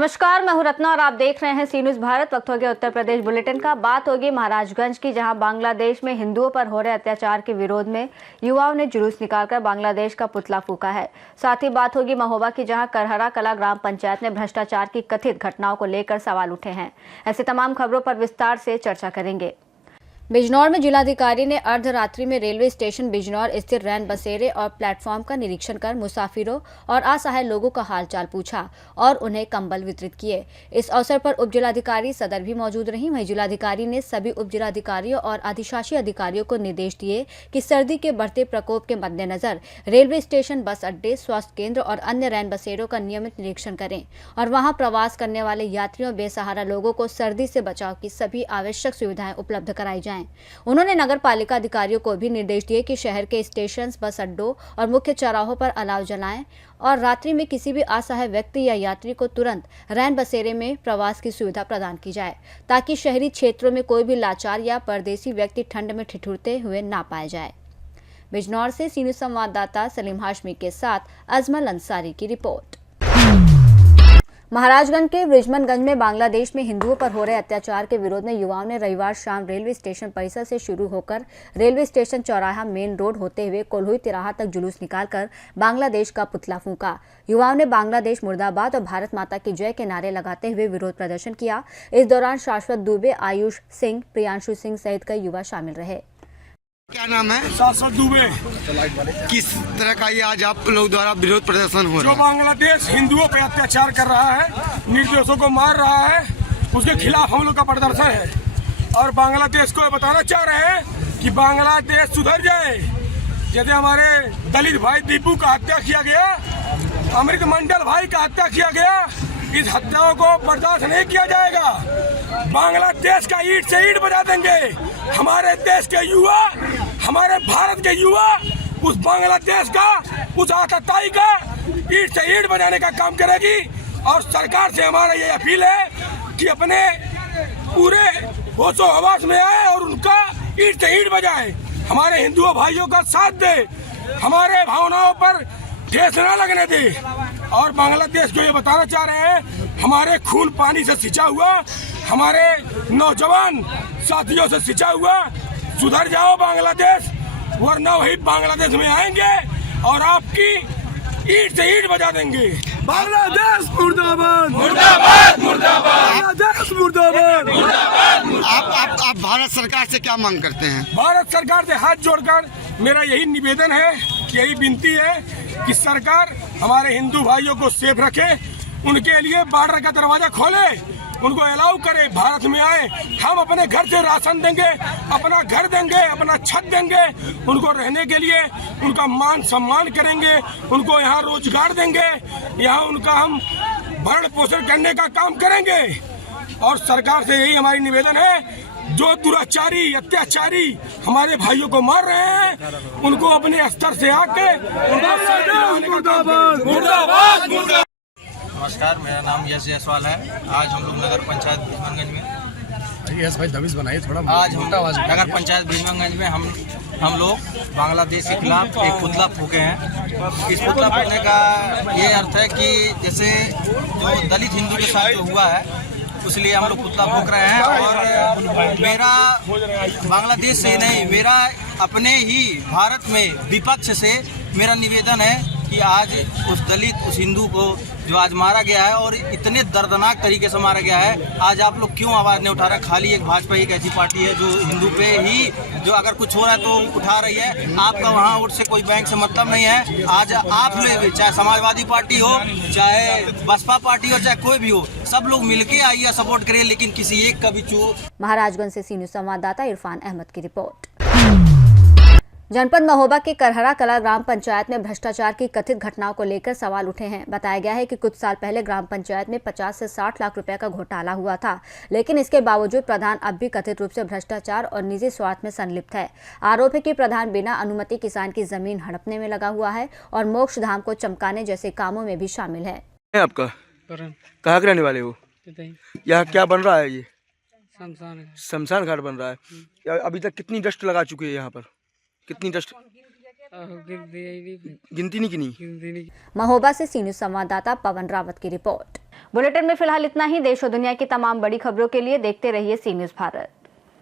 नमस्कार, मैं हूं रत्ना और आप देख रहे हैं सी न्यूज़ भारत। वक्त हो गया उत्तर प्रदेश बुलेटिन का। बात होगी महाराजगंज की, जहां बांग्लादेश में हिंदुओं पर हो रहे अत्याचार के विरोध में युवाओं ने जुलूस निकालकर बांग्लादेश का पुतला फूंका है। साथ ही बात होगी महोबा की, जहां करहरा कला ग्राम पंचायत में भ्रष्टाचार की कथित घटनाओं को लेकर सवाल उठे हैं। ऐसी तमाम खबरों पर विस्तार से चर्चा करेंगे। बिजनौर में जिलाधिकारी ने अर्धरात्रि में रेलवे स्टेशन बिजनौर स्थित रैन बसेरे और प्लेटफॉर्म का निरीक्षण कर मुसाफिरों और असहाय लोगों का हालचाल पूछा और उन्हें कंबल वितरित किए। इस अवसर पर उप जिलाधिकारी सदर भी मौजूद रहीं। वहीं जिलाधिकारी ने सभी उप जिलाधिकारियों और अधिशासी अधिकारियों को निर्देश दिए कि सर्दी के बढ़ते प्रकोप के मद्देनजर रेलवे स्टेशन, बस अड्डे, स्वास्थ्य केंद्र और अन्य रैन बसेरों का नियमित निरीक्षण करें और वहां प्रवास करने वाले यात्रियों, बेसहारा लोगों को सर्दी से बचाव की सभी आवश्यक सुविधाएं उपलब्ध कराई जाएं। उन्होंने नगर पालिका अधिकारियों को भी निर्देश दिए कि शहर के स्टेशन, बस अड्डों और मुख्य चौराहों पर अलाव जलाएं और रात्रि में किसी भी असहाय व्यक्ति या यात्री को तुरंत रैन बसेरे में प्रवास की सुविधा प्रदान की जाए, ताकि शहरी क्षेत्रों में कोई भी लाचार या परदेसी व्यक्ति ठंड में ठिठुरते हुए ना पाया जाए। बिजनौर से सी न्यूज़ संवाददाता सलीम हाशमी के साथ अजमल अंसारी की रिपोर्ट। महाराजगंज के वृजमनगंज में बांग्लादेश में हिंदुओं पर हो रहे अत्याचार के विरोध में युवाओं ने रविवार शाम रेलवे स्टेशन परिसर से शुरू होकर रेलवे स्टेशन चौराहा मेन रोड होते हुए कोल्हुई तिराहा तक जुलूस निकालकर बांग्लादेश का पुतला फूंका। युवाओं ने बांग्लादेश मुर्दाबाद और भारत माता की जय के नारे लगाते हुए विरोध प्रदर्शन किया। इस दौरान शाश्वत दुबे, आयुष सिंह, प्रियांशु सिंह सहित कई युवा शामिल रहे। क्या नाम है? शाश्वत दुबे। किस तरह का ये आज आप लोग द्वारा विरोध प्रदर्शन हो रहा है? जो बांग्लादेश हिंदुओं पे अत्याचार कर रहा है, निर्दोषों को मार रहा है, उसके खिलाफ हम लोग का प्रदर्शन है और बांग्लादेश को बताना चाह रहे हैं कि बांग्लादेश सुधर जाए। जैसे हमारे दलित भाई दीपू का हत्या किया गया, अमृत मंडल भाई का हत्या किया गया, इस हत्याओं को बर्दाश्त नहीं किया जाएगा। बांग्लादेश का ईंट से ईंट बजा देंगे। हमारे देश के युवा, हमारे भारत के युवा उस बांग्लादेश का, उस आतताई का ईंट से ईंट बजाने का काम करेगी। और सरकार से हमारा ये अपील है कि अपने पूरे होशो हवास में आए और उनका ईंट से ईंट बजाए, हमारे हिंदुओं भाइयों का साथ दे, हमारे भावनाओं पर ठेस न लगने दे। और बांग्लादेश को ये बताना चाह रहे हैं, हमारे खून पानी से सिंचा हुआ, हमारे नौजवान साथियों से सिंचा हुआ, सुधर जाओ बांग्लादेश, वरना वही बांग्लादेश में आएंगे और आपकी ईंट से ईंट बजा देंगे। बांग्लादेश मुर्दाबाद, मुर्दाबाद, मुर्दाबाद, बांग्लादेश मुर्दाबाद, मुर्दाबाद। आप भारत सरकार से क्या मांग करते हैं? भारत सरकार से हाथ जोड़कर मेरा यही निवेदन है, यही विनती है कि सरकार हमारे हिंदू भाइयों को सेफ रखे, उनके लिए बॉर्डर का दरवाजा खोले, उनको अलाउ करे, भारत में आए। हम अपने घर से राशन देंगे, अपना घर देंगे, अपना छत देंगे, उनको रहने के लिए उनका मान सम्मान करेंगे, उनको यहाँ रोजगार देंगे, यहाँ उनका हम भरण पोषण करने का काम करेंगे। और सरकार से यही हमारी निवेदन है, जो दुराचारी, अत्याचारी हमारे भाइयों को मार रहे हैं, उनको अपने स्तर से आके मुर्दाबाद, मुर्दाबाद, मुर्दाबाद। नमस्कार, मेरा नाम यश जायसवाल है। आज हम लोग नगर पंचायत भीमगंज में यस भाई दबिश बनाइए थोड़ा। आज हम नगर पंचायत भीमगंज में हम लोग बांग्लादेश के खिलाफ एक पुतला फूके हैं। इस पुतला फूकने का ये अर्थ है कि जैसे जो दलित हिंदू के साथ जो हुआ है, इसलिए हम लोग पुतला फूक रहे हैं। और मेरा बांग्लादेश से नहीं, मेरा अपने ही भारत में विपक्ष से मेरा निवेदन है कि आज उस दलित, उस हिंदू को जो आज मारा गया है और इतने दर्दनाक तरीके से मारा गया है, आज आप लोग क्यों आवाज़ नहीं उठा रहे? खाली एक भाजपा एक ऐसी पार्टी है जो हिंदू पे ही, जो अगर कुछ हो रहा है तो उठा रही है। आपका वहाँ वोट से कोई बैंक से मतलब नहीं है। आज आप लोग, चाहे समाजवादी पार्टी हो, चाहे बसपा पार्टी हो, चाहे कोई भी हो, सब लोग मिलके आइए, सपोर्ट करिए, लेकिन किसी एक का भी महाराजगंज से सी न्यूज़ संवाददाता इरफान अहमद की रिपोर्ट। जनपद महोबा के करहरा कला ग्राम पंचायत में भ्रष्टाचार की कथित घटनाओं को लेकर सवाल उठे हैं। बताया गया है कि कुछ साल पहले ग्राम पंचायत में 50 से 60 लाख रुपए का घोटाला हुआ था, लेकिन इसके बावजूद प्रधान अब भी कथित रूप से भ्रष्टाचार और निजी स्वार्थ में संलिप्त है। आरोप है कि प्रधान बिना अनुमति किसान की जमीन हड़पने में लगा हुआ है और मोक्ष धाम को चमकाने जैसे कामों में भी शामिल है। आपका कहाँ के रहने वाले हो? यहाँ क्या बन रहा है? ये शमशान घाट बन रहा है। अभी तक कितनी डस्ट लगा चुके हैं यहाँ पर? कितनी डस्ट गिनती नहीं गिनी। महोबा से सी न्यूज़ संवाददाता पवन रावत की रिपोर्ट। बुलेटिन में फिलहाल इतना ही। देश और दुनिया की तमाम बड़ी खबरों के लिए देखते रहिए सी न्यूज़ भारत।